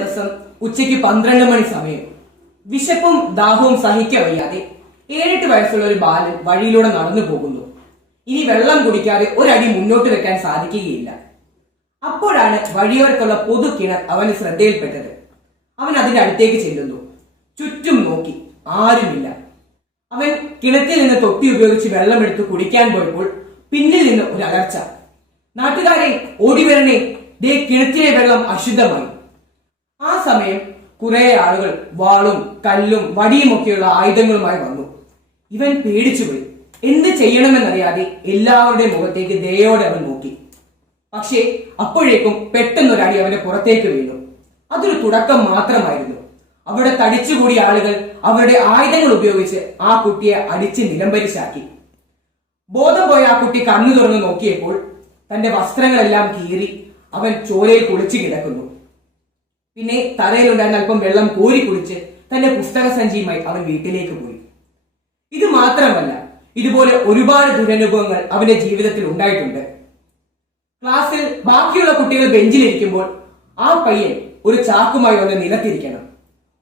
ദിവസം ഉച്ചയ്ക്ക് പന്ത്രണ്ട് മണി സമയം. വിശപ്പും ദാഹവും സഹിക്ക വയ്യാതെ ഏഴെട്ട് വയസ്സുള്ള ഒരു ബാലൻ വഴിയിലൂടെ നടന്നു പോകുന്നു. ഇനി വെള്ളം കുടിക്കാതെ ഒരടി മുന്നോട്ട് വെക്കാൻ സാധിക്കുകയില്ല. അപ്പോഴാണ് വഴിയോരത്തുള്ള പൊതു കിണർ അവന് ശ്രദ്ധയിൽപ്പെട്ടത്. അവൻ അതിന്റെ അടുത്തേക്ക് ചെല്ലുന്നു. ചുറ്റും നോക്കി ആരുമില്ല. അവൻ കിണറ്റിൽ നിന്ന് തൊട്ടി ഉപയോഗിച്ച് വെള്ളമെടുത്ത് കുടിക്കാൻ പോയപ്പോൾ പിന്നിൽ നിന്ന് ഒരു അലർച്ച. നാട്ടുകാരെ ഓടിവരനെ ദേ കിണറ്റിലെ വെള്ളം അശുദ്ധമായി. സമയം കുറെ ആളുകൾ വാളും കല്ലും വടിയും ഒക്കെയുള്ള ആയുധങ്ങളുമായി വന്നു. ഇവൻ പേടിച്ചുപോയി. എന്ത് ചെയ്യണമെന്നറിയാതെ എല്ലാവരുടെയും മുഖത്തേക്ക് ദയോടെ അവൻ നോക്കി. പക്ഷേ അപ്പോഴേക്കും പെട്ടെന്നൊരടി അവന്റെ പുറത്തേക്ക് വീണു. അതൊരു തുടക്കം മാത്രമായിരുന്നു. അവിടെ തടിച്ചുകൂടിയ ആളുകൾ അവരുടെ ആയുധങ്ങൾ ഉപയോഗിച്ച് ആ കുട്ടിയെ അടിച്ച് നിലംപരിശാക്കി. ബോധം പോയ ആ കുട്ടി കണ്ണു തുറന്ന് നോക്കിയപ്പോൾ തന്റെ വസ്ത്രങ്ങളെല്ലാം കീറി അവൻ ചോലയിൽ കുളിച്ചു കിടക്കുന്നു. പിന്നെ തലയിലുണ്ടായിരുന്ന അല്പം വെള്ളം കോരി കുടിച്ച് തന്റെ പുസ്തക സഞ്ചിയുമായി അവൻ വീട്ടിലേക്ക് പോയി. ഇത് മാത്രമല്ല ഇതുപോലെ ഒരുപാട് ദുരനുഭവങ്ങൾ അവന്റെ ജീവിതത്തിൽ ഉണ്ടായിട്ടുണ്ട്. ക്ലാസ്സിൽ ബാക്കിയുള്ള കുട്ടികൾ ബെഞ്ചിലിരിക്കുമ്പോൾ ആ പയ്യൻ ഒരു ചാക്കുമായി വന്ന് നിലത്തിരിക്കണം.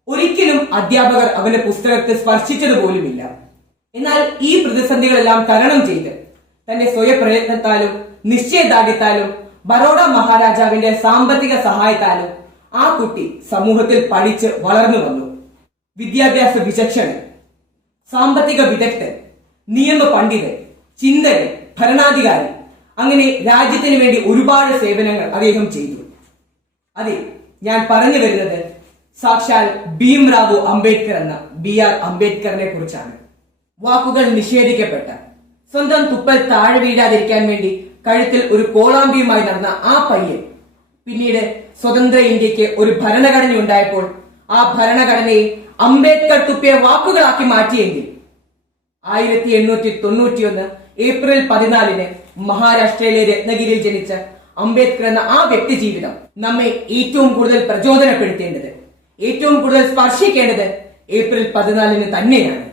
ഒരിക്കലും അധ്യാപകർ അവന്റെ പുസ്തകത്തെ സ്പർശിച്ചത് പോലുമില്ല എന്നാൽ ഈ പ്രതിസന്ധികളെല്ലാം തരണം ചെയ്ത് തന്റെ സ്വയപ്രയത്നത്താലും നിശ്ചയദാർഢ്യത്താലും ബറോഡ മഹാരാജാവിന്റെ സാമ്പത്തിക സഹായത്താലും ആ കുട്ടി സമൂഹത്തിൽ പഠിച്ച് വളർന്നു വന്നു. വിദ്യാഭ്യാസ വിചക്ഷണൻ സാമ്പത്തിക വിദഗ്ധൻ നിയമ പണ്ഡിതൻ ചിന്തകൻ ഭരണാധികാരി അങ്ങനെ രാജ്യത്തിന് വേണ്ടി ഒരുപാട് സേവനങ്ങൾ അദ്ദേഹം ചെയ്തു. അതെ ഞാൻ പറഞ്ഞു വരുന്നത് സാക്ഷാൽ ഭീംറാവു അംബേദ്കർ എന്ന ബി ആർ അംബേദ്കറിനെ കുറിച്ചാണ്. വാക്കുകൾ നിഷേധിക്കപ്പെട്ട സ്വന്തം തുപ്പൽ താഴെ വീഴാതിരിക്കാൻ വേണ്ടി കഴുത്തിൽ ഒരു കോളാമ്പിയുമായി നടന്ന ആ പയ്യൻ പിന്നീട് സ്വതന്ത്ര ഇന്ത്യയ്ക്ക് ഒരു ഭരണഘടന ഉണ്ടായപ്പോൾ ആ ഭരണഘടനയെ അംബേദ്കർ തുപ്പിയ വാക്കുകളാക്കി മാറ്റിയെങ്കിൽ ആയിരത്തി എണ്ണൂറ്റി തൊണ്ണൂറ്റിയൊന്ന് ഏപ്രിൽ പതിനാലിന് മഹാരാഷ്ട്രയിലെ രത്നഗിരിയിൽ ജനിച്ച അംബേദ്കർ എന്ന ആ വ്യക്തി ജീവിതം നമ്മെ ഏറ്റവും കൂടുതൽ പ്രചോദനപ്പെടുത്തേണ്ടത് ഏറ്റവും കൂടുതൽ സ്പർശിക്കേണ്ടത് ഏപ്രിൽ പതിനാലിന് തന്നെയാണ്.